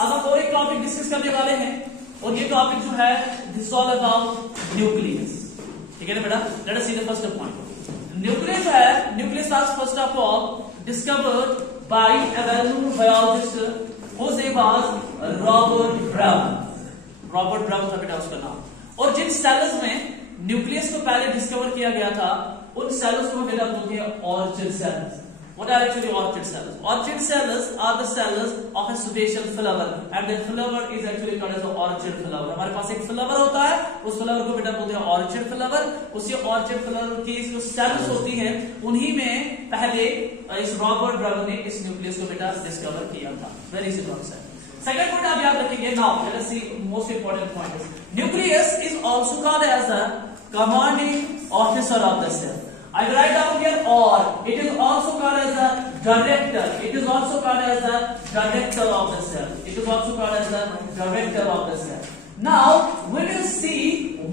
अब हम और एक टॉपिक डिस्कस करने वाले हैं और ये टॉपिक जो है this is all about nucleus. ठीक है ना बेटा, let us see the first point. Nucleus है, nucleus was first of all discovered by a well known biologist whose name was Robert Brown. Robert Brown था बेटा उसका नाम। और जिन सेल्स में न्यूक्लियस को पहले डिस्कवर किया गया था उन सेल्स को बेटा बोलते हैं orchid cells. What are actually orchid cells? Orchid cells are the cells of a sebaceous flower, and the flower is actually called as the orchid flower. हमारे पास एक फ्लावर होता है, उस फ्लावर को बेटा बोलते हैं ऑर्चिड फ्लावर। उसी ऑर्चिड फ्लावर की जो सेल्स होती हैं उन्हीं में पहले इस रॉबर्ट ब्राउन ने इस न्यूक्लियस को बेटा डिस्कवर किया था। Very easy concept. Second point आप याद रखेंगे। Now let us see most important point is nucleus is also called as the commanding officer of the cell. I will write down here or. It is also called as the director. It is also called as the director of the cell. It is also called as the director of the cell. Now we will see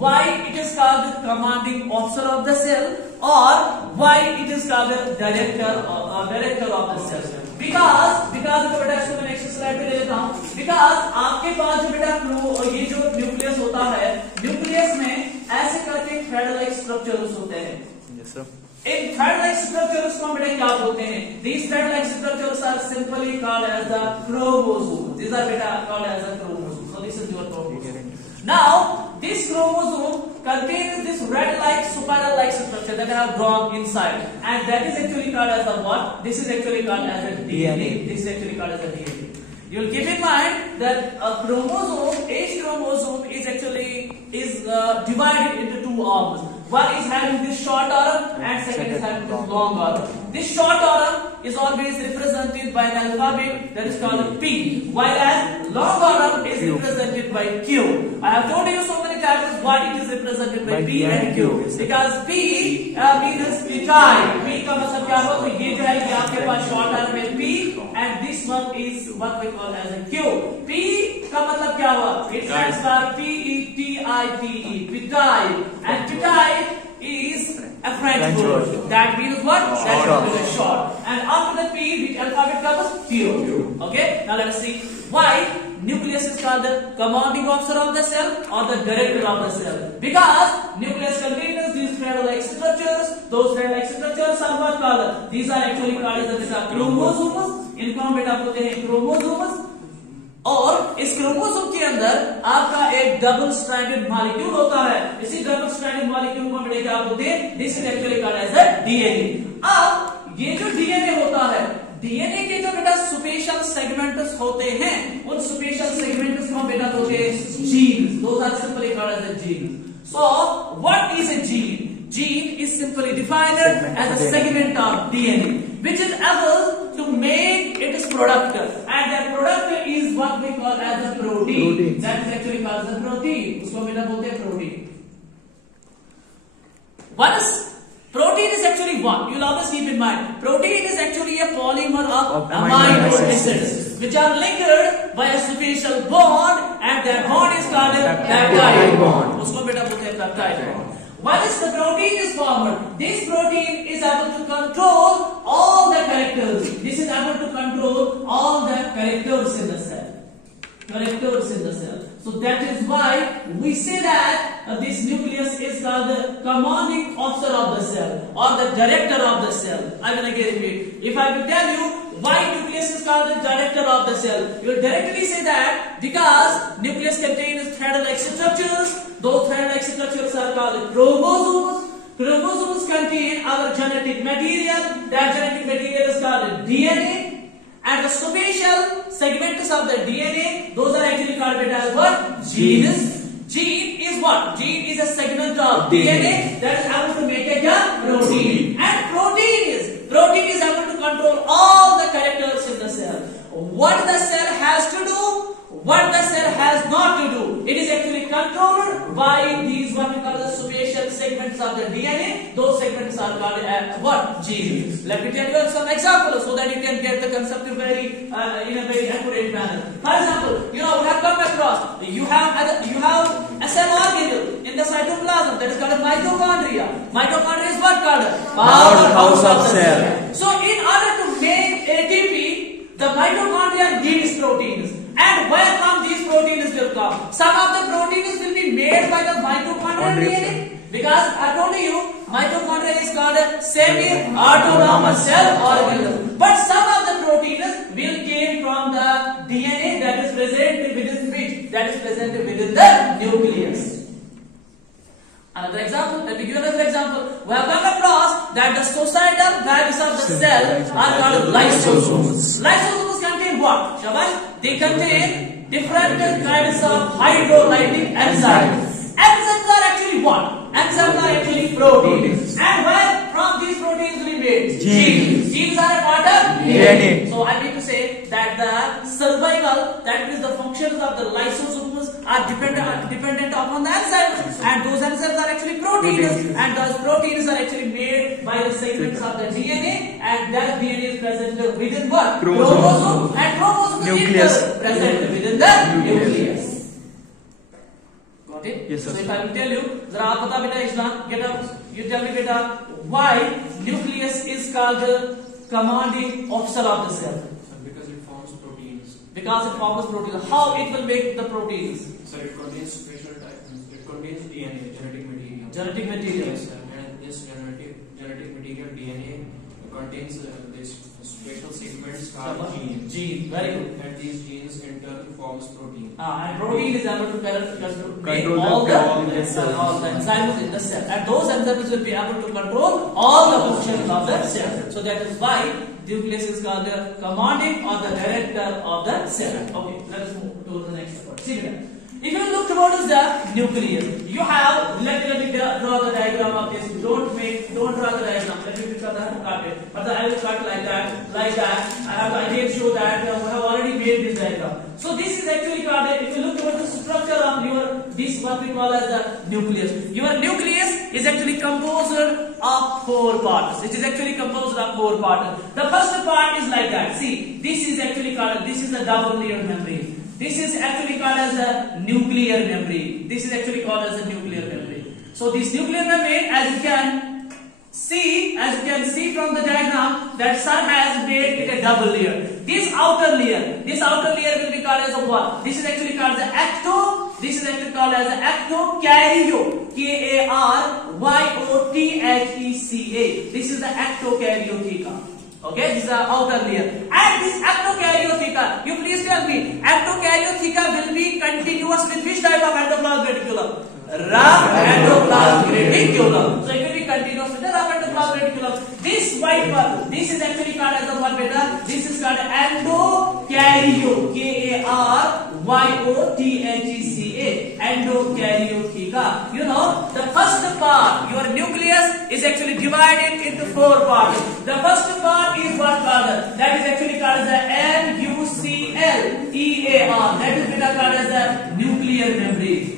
why it is called the commanding officer of the cell or why it is called the director of the cell. Because बेटा इसको मैं next slide पे ले लेता हूँ। Because आपके पास जो बेटा ये जो न्यूक्लियस होता है, न्यूक्लियस में ऐसे करके थ्रेड लाइक स्ट्रक्चर्स होते हैं। In thread-like structures को हम बेटा क्या बोलते हैं? These thread-like structures are simply called as the chromosomes. These are बेटा called as the chromosomes. So this is your chromosome. Now this chromosome contains this red-like spiral-like structure that I have drawn inside, and that is actually called as the what? This is actually called as the DNA. This is actually called as the DNA. You will keep in mind that a chromosome, each chromosome is actually divided into two arms. One is having this short arm and second is having this long arm. This short arm is always represented by an alphabet that is called P, while long arm is represented by Q. I have told you so many times why it is represented by P and Q. Because P means petail. P का मतलब क्या हुआ? तो ये जो है ये आपके पास short arm है P and this one is what we call as a Q. P का मतलब क्या हुआ? It stands for P-E-T-I-T-E, petail. And petail is a French word. That means what? That means short. And after the P, which alphabet comes? Q. Okay? Now let us see why nucleus is called the commanding officer of the cell or the director of the cell. Because nucleus contains these thread-like structures. Those thread-like structures are what called? These are actually called as the chromosomes. इनको हम बेटा बोलते हैं chromosomes. और इस chromosome के अंदर आपका एक डबल स्ट्रैंडेड मॉलिक्यूल होता है। इसी डबल स्ट्रैंडेड मॉलिक्यूल को हम क्या बोलते हैं? This is actually called as a DNA. अब ये जो डीएनए होता है, डीएनए के जो बेटा स्पेशल सेगमेंट्स होते हैं, उन स्पेशल सेगमेंट्स को हम बेटा बोलते हैं genes. Those are simply called as a genes. So what is a gene? Gene is simply defined as a segment of DNA which is able to make its product, and that product is what we call as a protein. That is actually called as a protein. उसको हम बेटा बोलते हैं protein. Once protein is actually what? You'll always keep in mind. Protein is actually a polymer of amino acids which are linked by a special bond, and that bond is called a peptide bond. उसको बेटा बोलते हैं peptide bond. Once the protein is formed, this protein is able to control all the characters. This is able to control all the characters in the cell. Characters in the cell. So that is why we say that this nucleus is called the commanding officer of the cell or the director of the cell. I will again repeat. If I will tell you why nucleus is called the director of the cell, you will directly say that because nucleus contains thread-like structures. Those thread-like structures are called chromosomes. Chromosomes contain our genetic material. That genetic material is called DNA. And the special segments of the DNA, those are actually called beta as what? Genes. Gene is what? Gene is a segment of DNA that is able to make a protein. And protein is able to control all the characters in the cell. What the cell has to do, what the cell has not to do, it is actually controlled by these what we call the special segments of the DNA. Those segments are called as what? Genes. Let me tell you some examples so that you can get the concept in a very accurate manner. For example, we have come across you have a cell organelle in the cytoplasm that is called a mitochondria. Mitochondria is what called? Powerhouse of cell. So in order to make ATP, the mitochondria needs proteins. And where from these proteins will come? Some of the proteins will be made by the mitochondrial DNA. Because I told you, mitochondria is called a semi-autonomous cell organelle. But some of the proteins will came from the DNA that is present within which? That is present within the nucleus. Another example, let me give another example. We have come across that the societal values of the cell are called lysosomes. Lysosomes contain what? Shabash? They contain different kinds of hydrolytic enzymes. Enzymes are actually what? Enzymes are actually proteins. And where from these proteins will be made? Genes. Genes are a part of DNA. So I need to say that the survival, that means the functions of the lysosomes are dependent upon the enzymes. And those enzymes are actually proteins. And those proteins are actually made by the segments of the DNA. And that DNA is present within what? Chromosome. And chromosome is present within the nucleus. Yes, sir. So if I will tell you, zara aap bata beta Islam, get up. You tell me beta, why nucleus is called the commanding officer of the cell? Sir, because it forms proteins. Because it forms proteins. How it will make the proteins? Sir, it contains special types. It contains DNA, genetic material. Genetic material. Yes, sir. And this genetic material DNA contains these special segments called genes. Gene. Very good. And these genes in turn forms protein. And protein is able to control all the enzymes in the cell, and those enzymes will be able to control all the functions of the cell. So that is why nucleus is called the commanding or the director of the cell. Okay, let us move to the next part. See here. If you look towards the nucleus, you have let me draw the diagram of this. Don't draw the diagram. Let me cut it. But I will cut like that. I did show that we have already made this diagram. So this is actually called. If you look towards the structure of this what we call as the nucleus. Your nucleus is actually composed of 4 parts. It is actually composed of 4 parts. The first part is like that. See, this is actually called. This is the double layered membrane. This is actually called as a nuclear membrane. This is actually called as a nuclear membrane. So this nuclear membrane, as you can see from the diagram, that sun has made it a double layer. This outer layer will be called as a what? This is actually called as ecto. This is actually called as ectokaryote. Karyotheca. This is the ectokaryotheca. Okay, this is the outer layer. And this ectokaryotheca, you please tell me, ectokaryotheca will be continuous with which type of endoplasmic reticulum? Rough endoplasmic reticulum. So it will be continuous with the rough endoplasmic reticulum. This white part, this is actually called as the what beta? This is called endokaryote. Karyotheca. Endokaryotheca. You know, the first part, your nucleus is actually divided into 4 parts. The first part is what called? That is actually called as the nuclear. That is beta called as the nuclear membrane.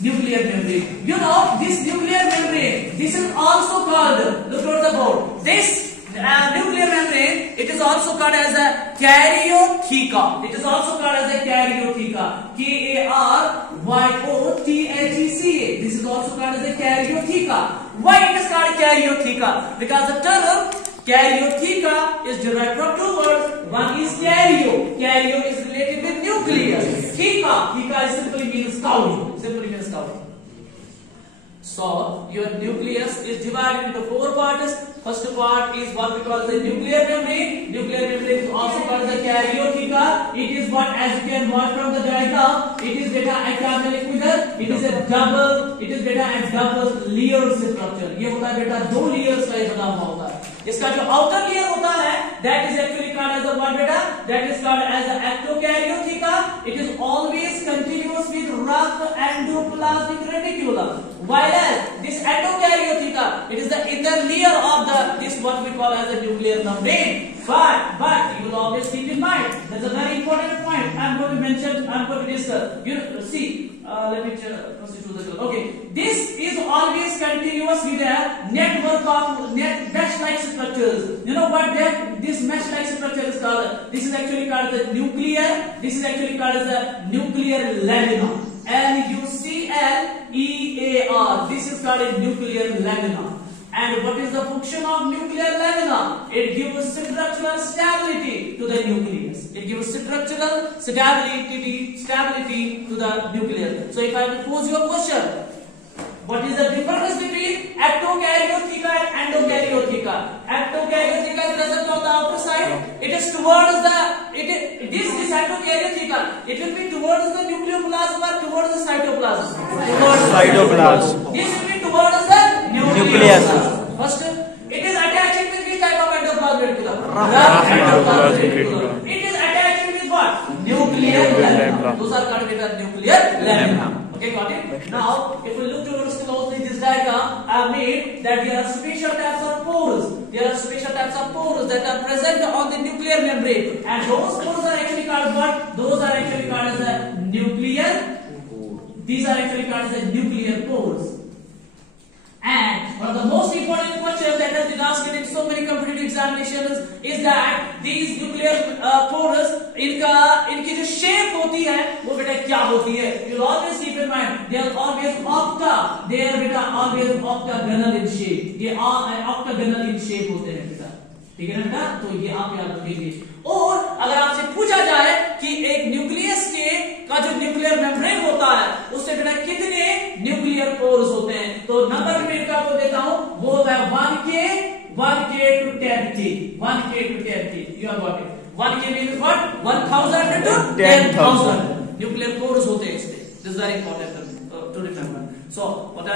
Nuclear membrane. You know, this nuclear membrane, this is also called, look at the board. This nuclear membrane, it is also called as a karyotheca. It is also called as a karyotheca. Karyotheca. This is also called as a karyotheca. Why it is called karyotheca? Because the term karyotheca is derived from 2 words. One is karyo. Karyo is related with nucleus. Theca simply means cow. So your nucleus is divided into 4 parts. First part is what we call the nuclear membrane. Nuclear membrane is also called the karyotheca. It is what, as you can watch from the diagram, it is beta ectomolecular. It is a double layered structure. ये होता है बेटा 2 layers का ये बना हुआ होता है. इसका जो outer layer होता है, that is actually called as the what beta? That is called as the ectokaryotheca. It is always continuous with rough endoplasmic reticulum. While this endokaryotheca, it is the inner layer of this what we call as the nuclear membrane. But you will always keep in mind, there's a very important point I'm going to mention, I'm going to discuss. You see, let me proceed to the okay. This is always continuous with a network of mesh-like structures. You know what this mesh-like structure is called? This is actually called the nuclear. This is actually called as the nuclear lamina. Nuclear. This is called a nuclear lamina. And what is the function of nuclear lamina? It gives structural stability to the nucleus. It gives structural stability to the nucleus. So if I will pose you a question, what is the difference between ectokaryotheca and endokaryotheca? Ectokaryotheca is present on the outer side. It is towards the this ectokaryotheca. It will be towards the nucleoplasm or towards the cytoplasm. Cytoplasm. This will be towards the Nucleus. First, it is attached with which type of endoplasmic reticulum? Rough endoplasmic reticulum. It is attached with what? Nuclear lamina. Those are called nuclear lamina. Okay, got it? Now, if we look towards closely this diagram, I have made that there are special types of pores. There are special types of pores that are present on the nuclear membrane, and those pores are actually called what? Those are actually called as a nuclear. These are actually called as a nuclear pores. And one of the most important questions that has been asked in so many competitive examinations is that these nuclear pores, इनकी जो shape होती है वो बेटा क्या होती है? You'll always keep in mind they are always octagonal in shape. ये octagonal in shape होते हैं बेटा. ठीक है ना बेटा? तो ये आप याद रखिए. और अगर आपसे पूछा जाए कि एक न्यूक्लियस का जो न्यूक्लियर मेम्ब्रेन होता है उससे बेटा कितने न्यूक्लियर पोर्स होते हैं, तो नंबर में इनका आपको देता हूं, वो होता है 1k to 10k. 1k to 10k. You have got it. 1k means what? 1000 to 10,000 nuclear pores होते हैं इसमें. This is very important to remember. So what we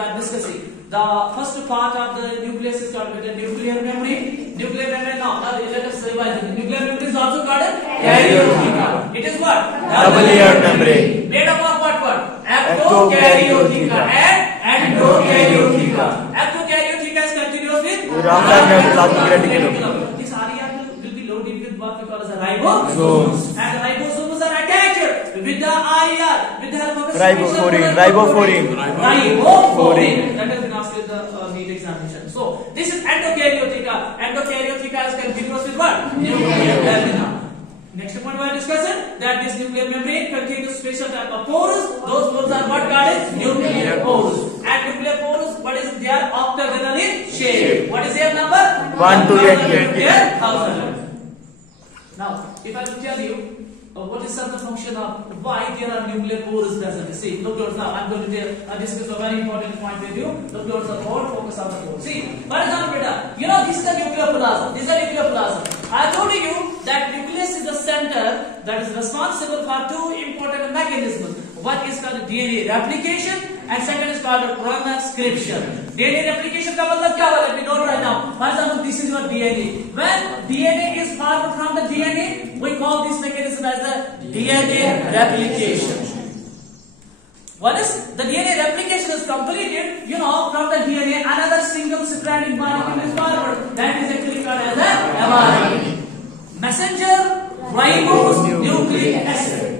are discussing, the first part of the nucleus is called the nuclear membrane. Nuclear membrane. Now let us revise it. Nuclear membrane is also called karyotheca. It is what? Double layered membrane. Made up of what? Ectokaryotheca and endokaryotheca. Ectokaryotheca is continuous with rough endoplasmic reticulum. This area will be loaded with what we call as a ribosomes. And ribosomes are attached with the IR, with the help of a Ribofurine. That has been asked in the NEET examination. So this is endokaryotheca. Endokaryotheca is continuous with what? Nuclear lamina. Next point we are discussing that this nuclear membrane contains a special type of pores. Those pores are what called as nuclear pores. And nuclear pores, what is they are octagonal in shape. What is their number? 1 to 10,000. Now, if I will tell you what is the function of why there are nuclear pores present. See, look towards now. I'm going to discuss a very important point with you. Look towards the board. Focus on the board. See, for example, beta, you know this is the nuclear plasm. This is the nuclear plasm. I told you that nucleus is the center that is responsible for two important mechanisms. One is called DNA replication and second is called transcription. DNA replication का मतलब क्या होगा? Let me note right now. For example, this is your DNA. When DNA is formed from the DNA, we call this mechanism as the DNA replication. Once the DNA replication is completed, you know, from the DNA another single stranded molecule is formed. That is actually called as a mRNA. Messenger ribose nucleic acid.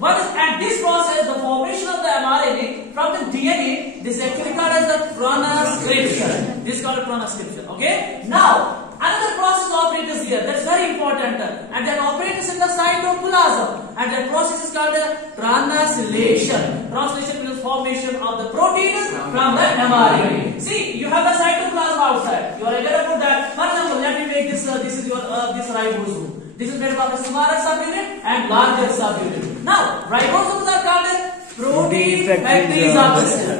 Once at this process, the formation of the mRNA from the DNA, this is actually called as the transcription. This is called transcription. Okay. Now, another process operates here. That's very important, and that operates in the cytoplasm, and that process is called translation. Translation means formation of the proteins from the mRNA. See, you have the cytoplasm outside. You are aware about that. For example, let me make this. This is your this ribosome. This is made up of a smaller subunit and larger subunit. Now, ribosomes are called protein factories of the cell.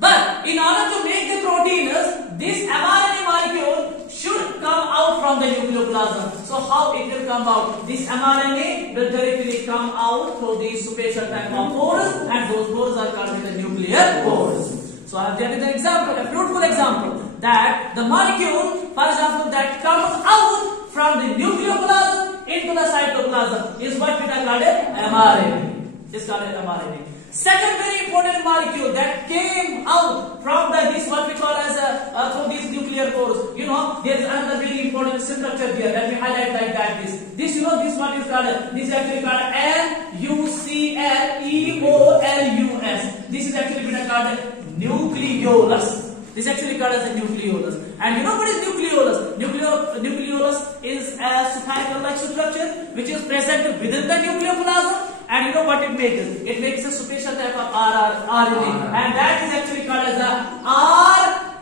But in order to make the proteins, this mRNA molecule should come out from the nucleoplasm. So how it will come out? This mRNA will directly come out through these special type of pores, and those pores are called the nuclear pores. So I have given an example, a fruitful example, that the molecule, for example, that comes out from the nucleoplasm into the cytoplasm is what we call mRNA. This is called mRNA. Second very important molecule that came out from this what we call as through these nuclear pores. You know, there is another very important structure here. Let me highlight like that. This you know, this what is called. This is actually called nucleolus. This is actually called nucleolus. This is actually called as a nucleolus. And you know what is nucleolus? Nucleolus is a spherical-like structure which is present within the nucleoplasm, and you know what it makes? It makes a special type of RNA, and that is actually called as a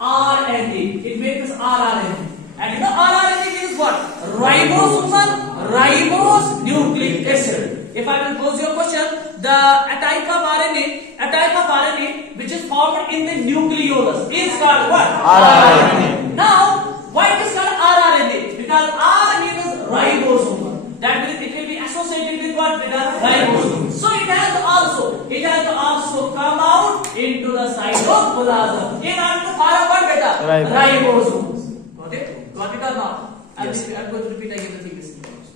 rRNA. It makes rRNA, and you know rRNA means what? Ribosomal ribose nucleic acid. If I will pose your question, a type of RNA which is formed in the nucleolus is called what? rRNA. Now, why it is called rRNA? Because R means ribosomal. That means it will be associated with what? With a ribosome. So it has to also come out into the cytoplasm in order to form what, beta? Ribosomes. Got it? Got it or not? I'm going to repeat again the thing.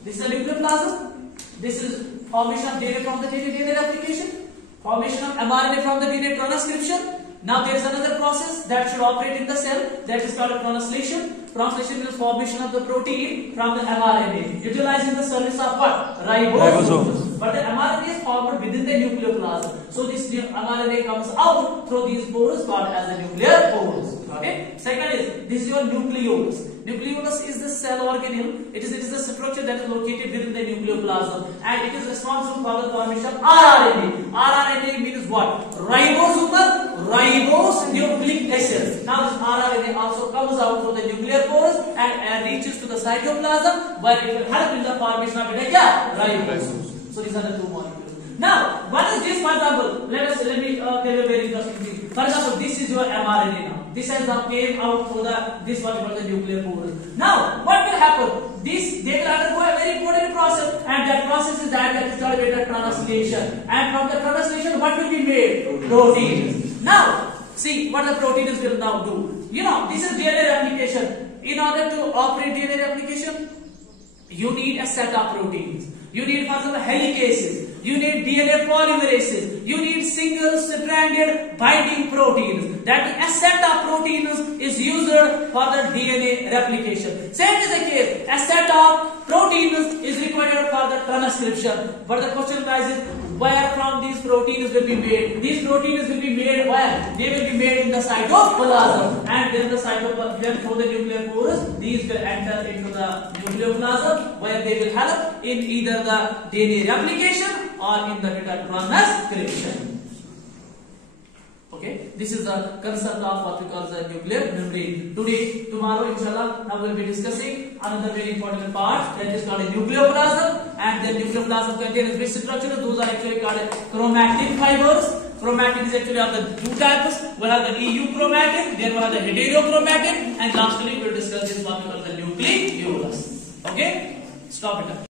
This is a nucleoplasm. This is formation of DNA from the DNA replication, formation of mRNA from the DNA transcription. Now there is another process that should operate in the cell, that is called translation. Translation means formation of the protein from the mRNA, utilizing the service of what? Ribosomes. But the mRNA is formed within the nucleoplasm. So this mRNA comes out through these pores called as the nuclear pores. Okay. Second is, this is your nucleolus. Nucleolus is the cell organelle. It is the structure that is located within the nucleoplasm, and it is responsible for the formation of rRNA. rRNA means what? Ribosomal ribose nucleic acid. Now this rRNA also comes out through the nuclear pores and reaches to the cytoplasm, where it will help in the formation of ribosomes. So these are the two molecules. Now, what is this? For example, let me tell you a very interesting thing. For example, this is your mRNA now. This has now came out through this what we call the nuclear pores. Now, what will happen? They will undergo a very important process, and that process is that is called beta translation. And from the translation, what will be made? Proteins. Now, see what the proteins will now do. You know, this is DNA replication. In order to operate DNA replication, you need a set of proteins. You need, for example, helicases. You need DNA polymerases. You need single-stranded binding proteins. That a set of proteins is used for the DNA replication. Same is the case. A set of proteins is required for the transcription. But the question arises, where from these proteins will be made? These proteins will be made where? They will be made in the cytoplasm. And then through the nuclear pores, these will enter into the nucleoplasm, where they will help in either the DNA replication or in the transcription. Okay, this is the concept of what we call the nuclear membrane. Tomorrow, inshallah, I will be discussing another very important part, that is called a nucleoplasm. And the nucleoplasm contains which structure? Those are actually called chromatin fibers. Chromatin is actually of the two types. We have the EU chromatin, then we have the heterochromatin, and lastly we will discuss this what we call the nucleolus. Okay, stop it.